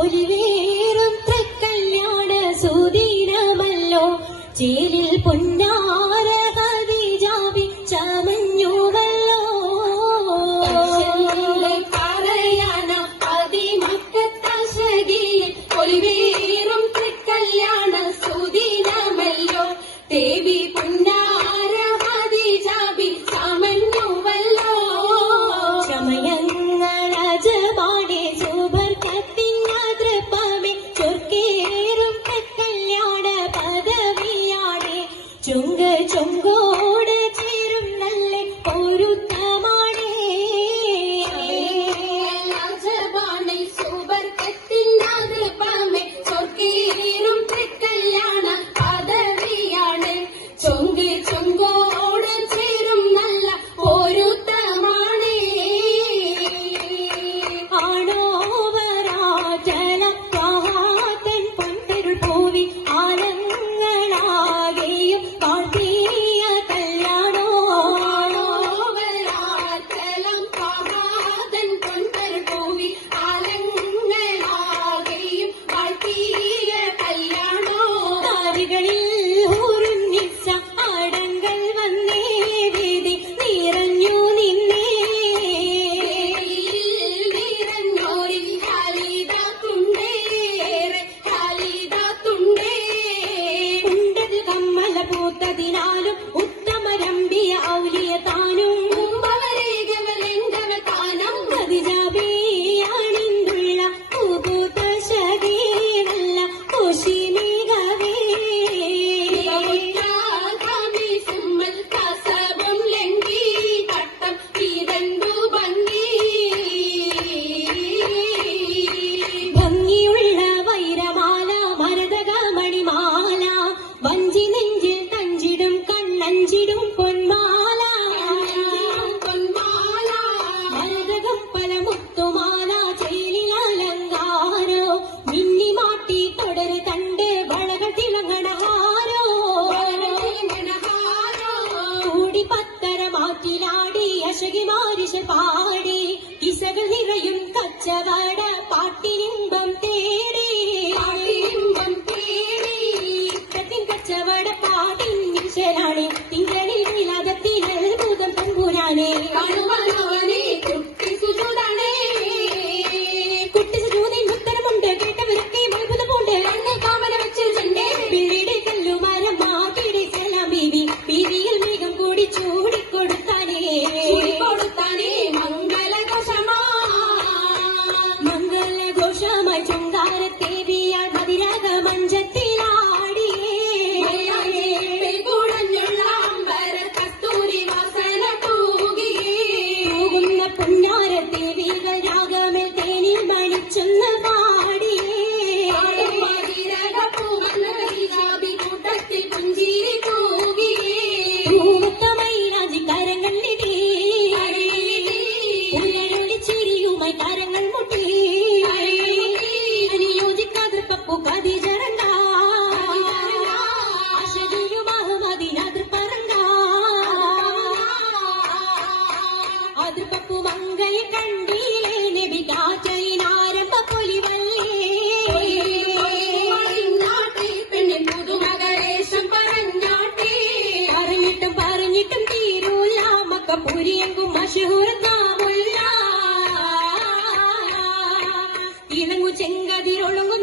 പൊലിവേറും തൃക്കല്യാണ സുദിനമല്ലോ ചേലിൽ പൊന്നാര ഖദീജാബി ചമഞ്ഞുവല്ലോ പറയാന അതിമക്കത്തശകിയിൽ പൊലിവേറും തൃക്കല്യാണ സുദിനമല്ലോ ദേവി പൊന്നാര ഖദീജാബി ചമഞ്ഞുവല്ലോ ചമയങ്ങളജപാടെ സുബർക്കത്തിനതൃപ്പമേ ചൊർക്കേറും തൃക്കല്യാണ പദവിയാടെ ചുങ്ക ചൊങ്കോട് ചേരും നല്ല പൊരുത്തമാണേ രാജപാണി സുബർക്കത്തിനതൃപ്പമേ ചൊർക്കേറും തൃക്കല്യാണ പദവിയാണ് ചൊങ്ക് ചൊങ്കോട് ചേരും നല്ല പൊരുത്തമാണേ ആണോവരാജല പാതൻ പൊൻതരുൾ പൂവി ആലങ്ങളാകെയും പാട്ടിയ കല്യാണോ ആണോവരാജലം പാതൻ പൊൻതരുൾ പൂവി ആലങ്ങളാകെയും പാട്ടിയ കല്യാണോ കാലുകളിൽ ഊരും നിച്ച ആടങ്ങൾ വന്നേ വീതി നിറഞ്ഞു നിന്നേ നിറഞ്ഞോരിൽ കാലിദാത്തുണ്ടേറെ കാലിദാത്തുണ്ടേ ഉണ്ടത് കമ്മല പൂത്തതിനാലും ഉത്തമരമ്പിയ ഔലിയ താനും മുമ്പവരേകവലെങ്കവതാനം ഖദീജാബിയാണിന്തുള്ള പൂപൂത്ത ശകീനല്ല കുശിമികവേ ഉത്രാഗാമി സുമ്മൽ കസബം ലംഘി കട്ടം ഇരണ്ടു ഭംഗി ഭംഗിയുള്ള വൈരമാല മരതക മണിമാല വഞ്ചി നെഞ്ചിൽ തഞ്ചിടും കണ്ണഞ്ചിടും പൊന്മാല പൊന്മാല മരതകം പല മുത്തുമാല ചേലിൽ അലങ്കാരോ മിന്നിമാട്ടി തുടര് തണ്ട് വളകൾ തിളങ്ങണഹാരോ കൂടി പത്തര മാറ്റിലാടി അശകി മാരിശ പാടി ഇസകൾ നിറയും കച്ചവട പാട്ടിനിമ്പം തേടി പാട്ടിനിമ്പം തേടി ഇക്കത്തിൻ കച്ചവട പാട്ടിൻ നിശരാണി തിങ്കളിൽ വിലാദത്തിൽ അത്ഭുതം തമ്പുരാനെ കണുവനവനെ കുട്ടി സുജുടണേ കുട്ടി സുജൂതിന് ഉത്തരമുണ്ട് കേട്ടവരൊക്കെ അത്ഭുതമുണ്ട് കണ്ണിൽ കാമന വെച്ചിട്ടുണ്ട് പിള്ളീട് കല്ലുമരം മാകിടെ സലാം ബീവി ബീവിയിൽ മേഘം കൂടി ചൂടിക്കൊടുത്താനേ കൊടുത്താനേ മംഗളഘോഷമായി ചുങ്കാരത്തേവിയാൽ മതിരാഗ മഞ്ചത്തിലാടിയേ കൂടഞ്ഞുള്ള അമ്പര കസ്തൂരി വാസന തൂകിയേ പോകുന്ന പുന്നാരത്തേവികൾ രാഗമിൽ തേനിൽ മണിച്ചൊന്ന് പാടിയേ കൂട്ടത്തിൽ പുഞ്ചിരി തൂകിയേ പൂവത്തമായി രാജിക്കാരങ്ങളിലേ ഉയരൊളി ചിരിയുമായി താരങ്ങൾ മുട്ടി അനുയോജിക്കാതെ പപ്പു ഖദീജറങ്ക അശദിയും അഹമ്മദിനാദർ പറങ്ക അത് പപ്പു മങ്കയെ കണ്ടില്ലേ നബി കാറ്റയിനാരംഭ നാട്ടെ പെണ്ണെ പുതുമകരേശം പറഞ്ഞാട്ടെ പറഞ്ഞിട്ടും പറഞ്ഞിട്ടും തീരൂല മക്കപ്പൂരിയെങ്കും മഷഹൂർക്കാമുല്ല ഇളങ്ങു ചെങ്കതിരൊളുങ്ങും